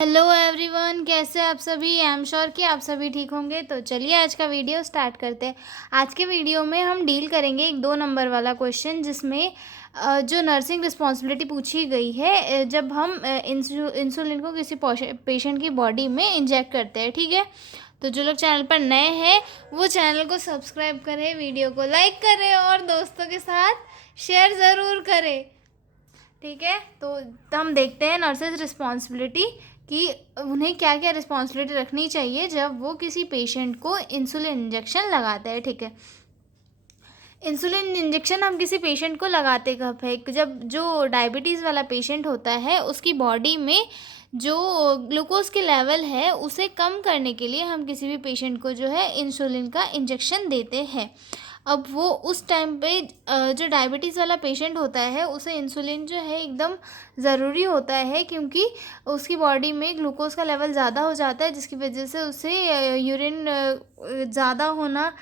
Hello everyone, कैसे आप सभी। आई एम श्योर कि आप सभी ठीक होंगे। तो चलिए आज का वीडियो स्टार्ट करते हैं। आज के वीडियो में हम डील करेंगे एक 2 नंबर वाला क्वेश्चन, जिसमें जो नर्सिंग रिस्पॉन्सिबिलिटी पूछी गई है जब हम इंसुलिन को किसी पेशेंट की बॉडी में इंजेक्ट करते हैं। ठीक है, तो जो लोग चैनल पर नए हैं वो चैनल को सब्सक्राइब करें, वीडियो को लाइक करें और दोस्तों के साथ शेयर ज़रूर करें। ठीक है, तो हम देखते हैं नर्सेज रिस्पॉन्सिबिलिटी कि उन्हें क्या क्या रिस्पॉन्सिबिलिटी रखनी चाहिए जब वो किसी पेशेंट को इंसुलिन इंजेक्शन लगाते हैं। ठीक है, इंसुलिन इंजेक्शन हम किसी पेशेंट को लगाते कब है, जब जो डायबिटीज़ वाला पेशेंट होता है उसकी बॉडी में जो ग्लूकोज के लेवल है उसे कम करने के लिए हम किसी भी पेशेंट को जो है इंसुलिन का इंजेक्शन देते हैं। अब वो उस टाइम पे जो डायबिटीज़ वाला पेशेंट होता है उसे इंसुलिन जो है एकदम ज़रूरी होता है, क्योंकि उसकी बॉडी में ग्लूकोज का लेवल ज़्यादा हो जाता है, जिसकी वजह से उसे यूरिन ज़्यादा होना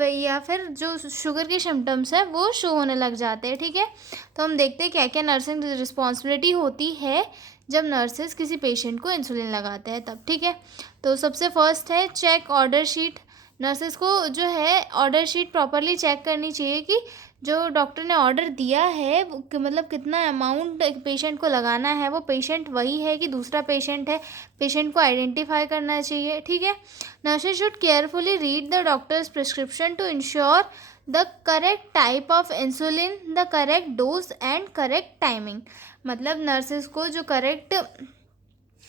या फिर जो शुगर के सिम्टम्स है वो शो होने लग जाते हैं। ठीक है, तो हम देखते हैं क्या क्या नर्सिंग रिस्पॉन्सिबिलिटी होती है जब नर्सेज किसी पेशेंट को इंसुलिन लगाते हैं तब। ठीक है, तो सबसे फर्स्ट है चेक ऑर्डर शीट। नर्सेज को जो है ऑर्डर शीट प्रॉपरली चेक करनी चाहिए कि जो डॉक्टर ने ऑर्डर दिया है मतलब कितना अमाउंट पेशेंट को लगाना है, वो पेशेंट वही है कि दूसरा पेशेंट है, पेशेंट को आइडेंटिफाई करना चाहिए। ठीक है, nurses should carefully read the doctor's prescription to ensure the correct type of insulin, the correct dose and correct timing. मतलब नर्सेज को जो करेक्ट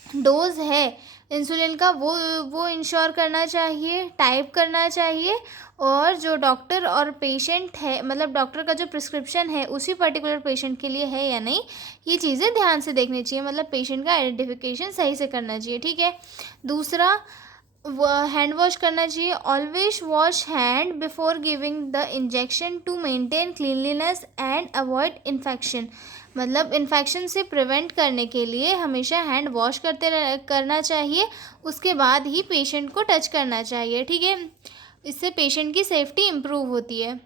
डोज है इंसुलिन का वो इंश्योर करना चाहिए, टाइप करना चाहिए, और जो डॉक्टर और पेशेंट है मतलब डॉक्टर का जो प्रिस्क्रिप्शन है उसी पर्टिकुलर पेशेंट के लिए है या नहीं, ये चीज़ें ध्यान से देखनी चाहिए। मतलब पेशेंट का आइडेंटिफिकेशन सही से करना चाहिए। ठीक है, दूसरा हैंड वॉश करना चाहिए। Always wash hand before giving the injection to maintain cleanliness and avoid infection. मतलब इन्फेक्शन से प्रिवेंट करने के लिए हमेशा हैंड वॉश करना चाहिए, उसके बाद ही पेशेंट को टच करना चाहिए। ठीक है, इससे पेशेंट की सेफ्टी इम्प्रूव होती है।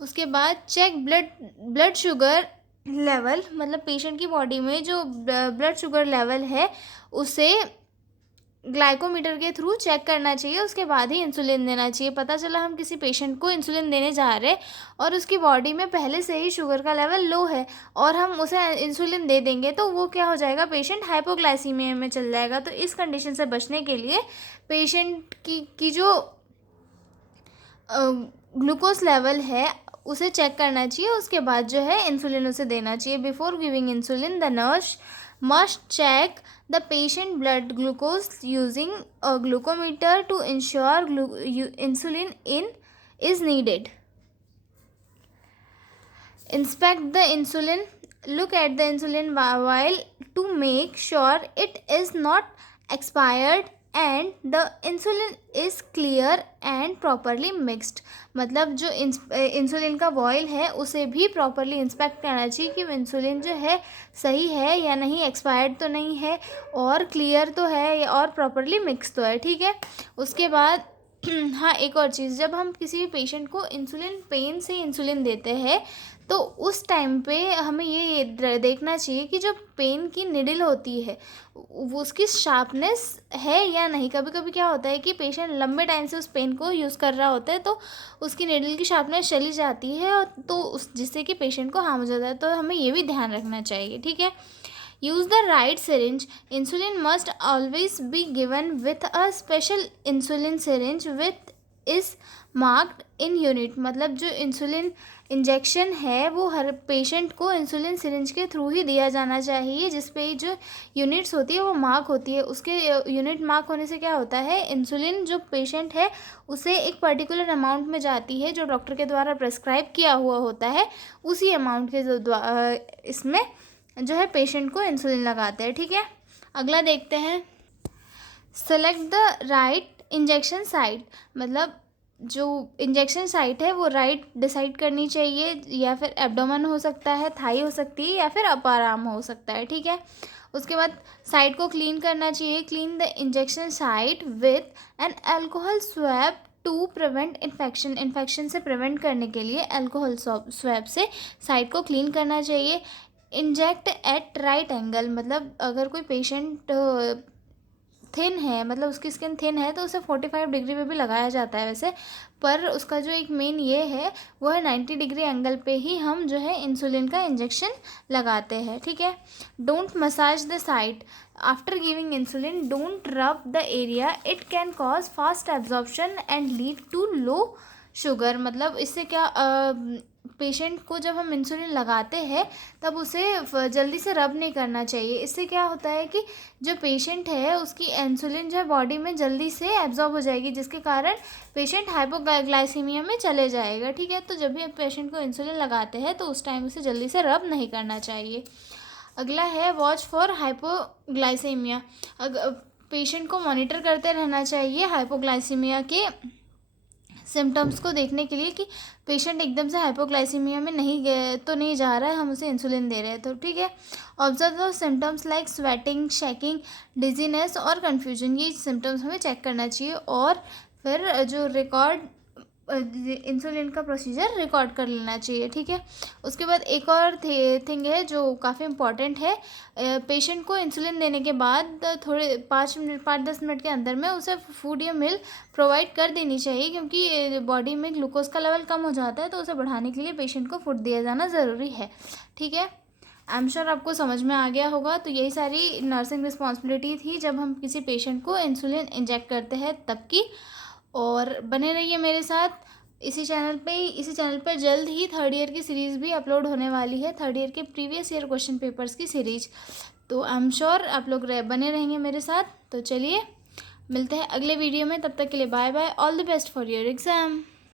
उसके बाद चेक ब्लड शुगर लेवल। मतलब पेशेंट की बॉडी में जो ब्लड शुगर लेवल है उसे ग्लाइकोमीटर के थ्रू चेक करना चाहिए, उसके बाद ही इंसुलिन देना चाहिए। पता चला हम किसी पेशेंट को इंसुलिन देने जा रहे हैं और उसकी बॉडी में पहले से ही शुगर का लेवल लो है और हम उसे इंसुलिन दे देंगे तो वो क्या हो जाएगा, पेशेंट हाइपोग्लाइसीमिया में चल जाएगा। तो इस कंडीशन से बचने के लिए पेशेंट की जो ग्लूकोज लेवल है उसे चेक करना चाहिए, उसके बाद जो है इंसुलिन उसे देना चाहिए। Before giving insulin the nurse must check the patient blood glucose using a glucometer to ensure insulin is needed. Inspect the insulin. Look at the insulin vial to make sure it is not expired and the insulin is clear and properly mixed. मतलब जो insulin का vial है उसे भी properly inspect करना चाहिए कि insulin जो है सही है या नहीं, एक्सपायर्ड तो नहीं है और क्लियर तो है और प्रॉपरली मिक्स तो है। ठीक है, उसके बाद हाँ, एक और चीज़, जब हम किसी भी पेशेंट को इंसुलिन पेन से इंसुलिन देते हैं तो उस टाइम पे हमें ये देखना चाहिए कि जो पेन की निडल होती है वो उसकी शार्पनेस है या नहीं। कभी कभी क्या होता है कि पेशेंट लंबे टाइम से उस पेन को यूज़ कर रहा होता है तो उसकी निडल की शार्पनेस चली जाती है और तो जिससे कि पेशेंट को हार्म हो जाता है, तो हमें ये भी ध्यान रखना चाहिए। ठीक है, use the right syringe. Insulin must always be given with a special insulin syringe with is marked in unit. मतलब जो इंसुलिन इंजेक्शन है वो हर पेशेंट को इंसुलिन सिरिंज के थ्रू ही दिया जाना चाहिए, जिस पे जो यूनिट्स होती है वो मार्क होती है। उसके यूनिट मार्क होने से क्या होता है, इंसुलिन जो पेशेंट है उसे एक पर्टिकुलर अमाउंट में जाती है जो डॉक्टर के द्वारा प्रेस्क्राइब किया हुआ होता है, उसी अमाउंट के इसमें जो है पेशेंट को इंसुलिन लगाते हैं। ठीक है, अगला देखते हैं select the right injection site. मतलब जो इंजेक्शन साइट है वो राइट डिसाइड करनी चाहिए, या फिर एब्डोमेन हो सकता है, थाई हो सकती है या फिर अपर आर्म हो सकता है। ठीक है, उसके बाद साइट को क्लीन करना चाहिए। Clean the injection site with an alcohol swab to prevent infection. Infection से प्रिवेंट करने के लिए अल्कोहल स्वैब से साइट को क्लीन करना चाहिए। Inject at right angle. मतलब अगर कोई पेशेंट थिन है, मतलब उसकी स्किन थिन है, तो उसे 45 डिग्री पे भी लगाया जाता है वैसे, पर उसका जो एक मेन ये है वो है 90 डिग्री एंगल पे ही हम जो है इंसुलिन का इंजेक्शन लगाते हैं, ठीक है। Don't massage the site after giving insulin, don't rub the area, it can cause fast absorption and lead to low sugar. मतलब इससे क्या, पेशेंट को जब हम इंसुलिन लगाते हैं तब उसे जल्दी से रब नहीं करना चाहिए। इससे क्या होता है कि जो पेशेंट है उसकी इंसुलिन जो है बॉडी में जल्दी से एब्जॉर्ब हो जाएगी, जिसके कारण पेशेंट हाइपोग्लाइसीमिया में चले जाएगा, ठीक है। तो जब भी आप पेशेंट को इंसुलिन लगाते हैं तो उस टाइम उसे जल्दी से रब नहीं करना चाहिए। अगला है वॉच फॉर हाइपोग्लाइसीमिया। पेशेंट को मॉनिटर करते रहना चाहिए हाइपोग्लाइसीमिया के सिम्टम्स को देखने के लिए कि पेशेंट एकदम से हाइपोग्लाइसीमिया में नहीं गए तो नहीं जा रहा है, हम उसे इंसुलिन दे रहे हैं तो, ठीक है। Observe the symptoms like sweating, shaking, dizziness और कन्फ्यूजन, ये सिम्टम्स हमें चेक करना चाहिए और फिर जो रिकॉर्ड इंसुलिन का प्रोसीजर रिकॉर्ड कर लेना चाहिए, ठीक है। उसके बाद एक और थिंग है जो काफ़ी इम्पॉर्टेंट है, पेशेंट को इंसुलिन देने के बाद थोड़े 5-10 मिनट के अंदर में उसे फूड या मिल प्रोवाइड कर देनी चाहिए, क्योंकि बॉडी में ग्लूकोज का लेवल कम हो जाता है, तो उसे बढ़ाने के लिए पेशेंट को फूड दिया जाना ज़रूरी है, ठीक है। आई एम श्योर आपको समझ में आ गया होगा। तो यही सारी नर्सिंग रिस्पॉन्सिबिलिटी थी जब हम किसी पेशेंट को इंसुलिन इंजेक्ट करते हैं तब की। और बने रहिए मेरे साथ इसी चैनल पर जल्द ही 3rd ईयर की सीरीज़ भी अपलोड होने वाली है, 3rd ईयर के प्रीवियस ईयर क्वेश्चन पेपर्स की सीरीज। तो आई एम श्योर आप लोग बने रहेंगे मेरे साथ। तो चलिए मिलते हैं अगले वीडियो में, तब तक के लिए bye bye, all the best for your exam.